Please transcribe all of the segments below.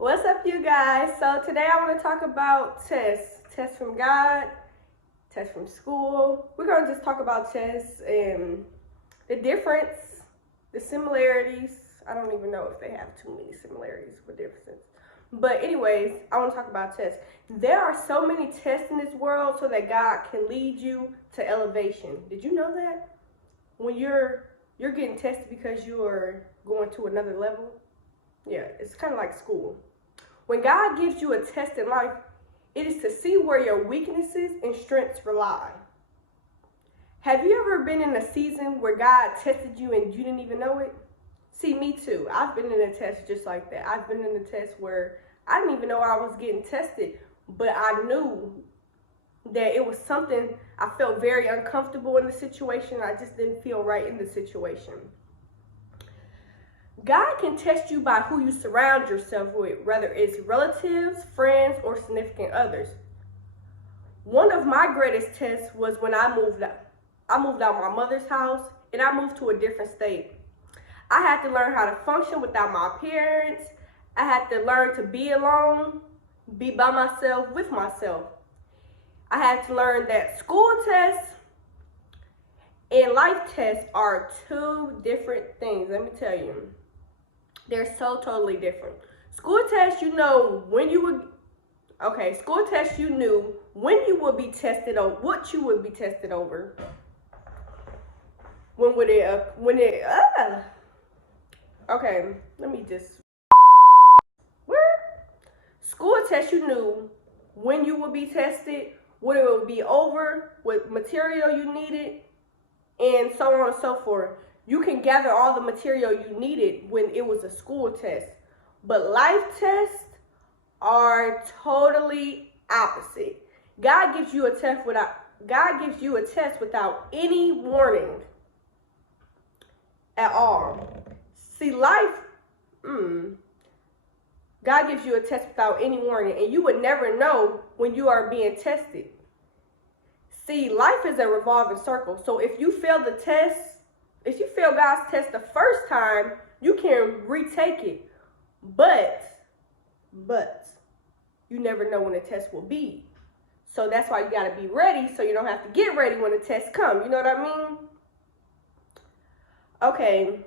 What's up, you guys? So today I want to talk about tests from God, tests from school. We're going to just talk about tests and the difference, the similarities. I don't even know if they have too many similarities or differences. But anyways, I want to talk about tests. There are so many tests in this world so that God can lead you to elevation. Did you know that? When you're getting tested because you are going to another level? Yeah, it's kind of like school. When God gives you a test in life, it is to see where your weaknesses and strengths rely. Have you ever been in a season where God tested you and you didn't even know it? See, me too. I've been in a test just like that. I've been in a test where I didn't even know I was getting tested, but I knew that it was something. I felt very uncomfortable in the situation. I just didn't feel right in the situation. God can test you by who you surround yourself with, whether it's relatives, friends, or significant others. One of my greatest tests was when I moved out. I moved out my mother's house and I moved to a different state. I had to learn how to function without my parents. I had to learn to be alone, be by myself, with myself. I had to learn that school tests and life tests are two different things. Let me tell you. They're so totally different. School tests, you know when you would, school tests, you knew when you would be tested on what you would be tested over. Let me just, school tests, you knew when you would be tested, what it would be over, what material you needed, and so on and so forth. You can gather all the material you needed when it was a school test. But life tests are totally opposite. God gives you a test without any warning at all. See, God gives you a test without any warning, and you would never know when you are being tested. See, life is a revolving circle. So if you fail the test, if you fail God's test the first time, you can retake it. But you never know when the test will be. So that's why you got to be ready so you don't have to get ready when the test comes. You know what I mean? Okay.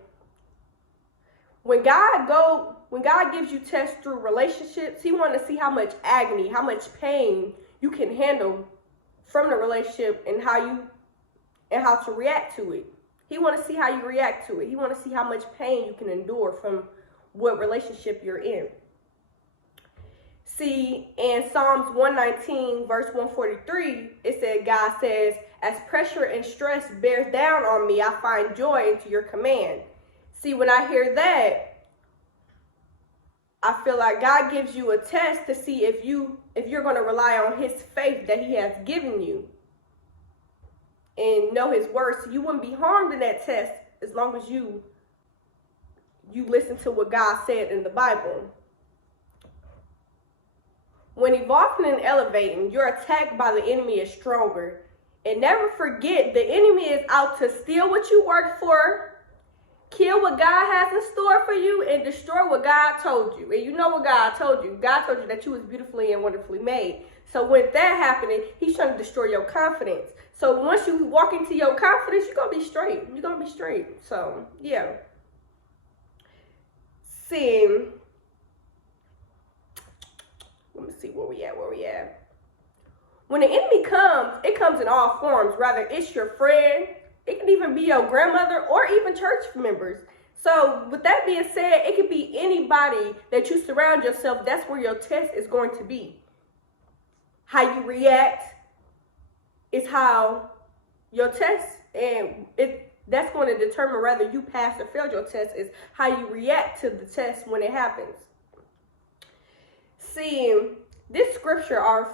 When God gives you tests through relationships, he wants to see how much agony, how much pain you can handle from the relationship and how to react to it. He wants to see how you react to it. He wants to see how much pain you can endure from what relationship you're in. See, in Psalms 119, verse 143, it said, God says, as pressure and stress bears down on me, I find joy into your command. See, when I hear that, I feel like God gives you a test to see if you're going to rely on his faith that he has given you and know his word, so you wouldn't be harmed in that test as long as you listen to what God said in the Bible. When evolving and elevating, your attack by the enemy is stronger. And never forget, the enemy is out to steal what you worked for, kill what God has in store for you, and destroy what God told you. And you know what God told you. God told you that you was beautifully and wonderfully made. So with that happening, he's trying to destroy your confidence. So once you walk into your confidence, you're going to be straight. You're going to be straight. So, yeah. Let me see where we at. When the enemy comes, it comes in all forms. Rather, it's your friend. It can even be your grandmother or even church members. So with that being said, it could be anybody that you surround yourself. That's where your test is going to be. How you react is how your test, and that's going to determine whether you pass or fail your test, is how you react to the test when it happens. See, this scripture a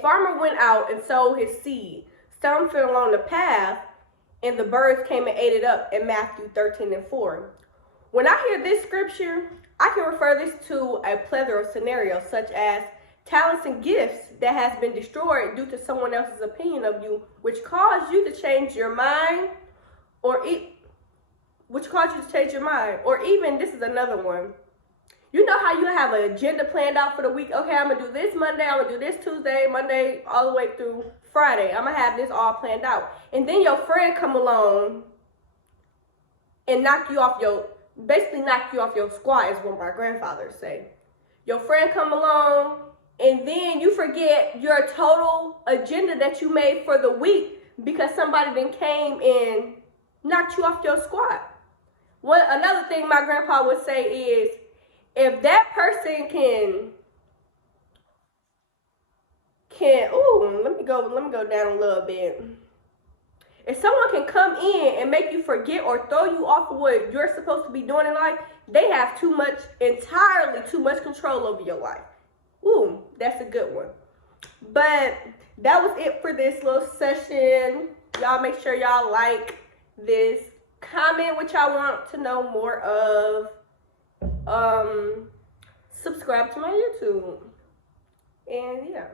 farmer went out and sowed his seed. Some fell along the path, and the birds came and ate it up in Matthew 13:4. When I hear this scripture, I can refer this to a plethora of scenarios, such as talents and gifts that has been destroyed due to someone else's opinion of you, which caused you to change your mind, or even, this is another one. you know how you have an agenda planned out for the week? Okay, I'm going to do this Monday, I'm going to do this Tuesday, Monday, all the way through Friday. I'm going to have this all planned out. And then your friend come along and basically knock you off your squat, is what my grandfather say. Your friend come along, and then you forget your total agenda that you made for the week because somebody then came and knocked you off your squat. Another thing my grandpa would say is, if that person let me go down a little bit. If someone can come in and make you forget or throw you off of what you're supposed to be doing in life, they have entirely too much control over your life. Ooh, that's a good one. But that was it for this little session. Y'all make sure y'all like this. Comment what y'all want to know more of. Subscribe to my YouTube. And yeah.